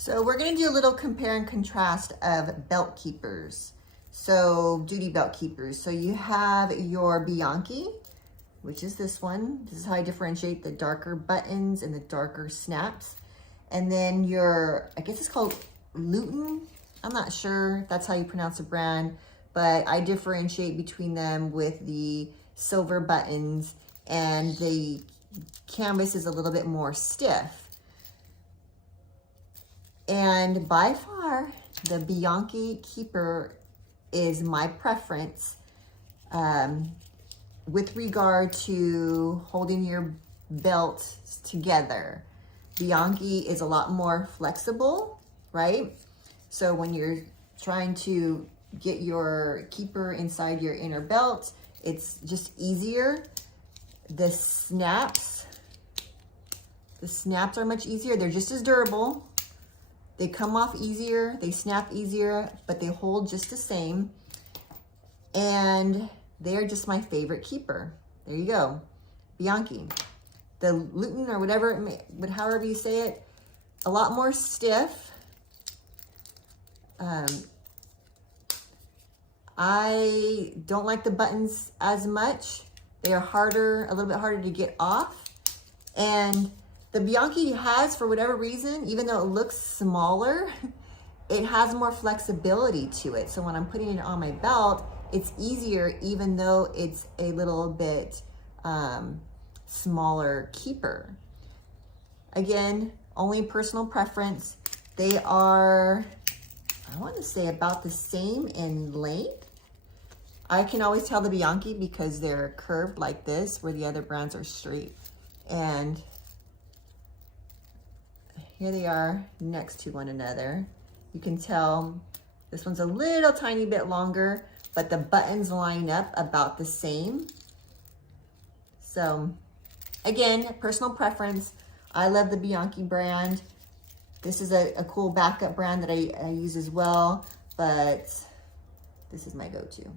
So we're gonna do a little compare and contrast of belt keepers. So duty belt keepers. So you have your Bianchi, which is this one. This is how I differentiate the darker buttons and the darker snaps. And then your, I guess it's called Luiton. I'm not sure if that's how you pronounce the brand, but I differentiate between them with the silver buttons, and the canvas is a little bit more stiff. And by far, the Bianchi keeper is my preference with regard to holding your belt together. Bianchi is a lot more flexible, right? So when you're trying to get your keeper inside your inner belt, it's just easier. The snaps are much easier. They're just as durable. They come off easier, they snap easier, but they hold just the same. And they are just my favorite keeper. There you go, Bianchi. The Luiton or whatever, however you say it, a lot more stiff. I don't like the buttons as much. They are harder, a little bit harder to get off. And the Bianchi has, for whatever reason, even though it looks smaller, it has more flexibility to it. So when I'm putting it on my belt, it's easier, even though it's a little bit smaller keeper. Again, only personal preference. They are, I want to say, about the same in length. I can always tell the Bianchi because they're curved like this, where the other brands are straight. And here they are next to one another. You can tell this one's a little tiny bit longer, but the buttons line up about the same. So again, personal preference. I love the Bianchi brand. This is a cool backup brand that I use as well, but this is my go-to.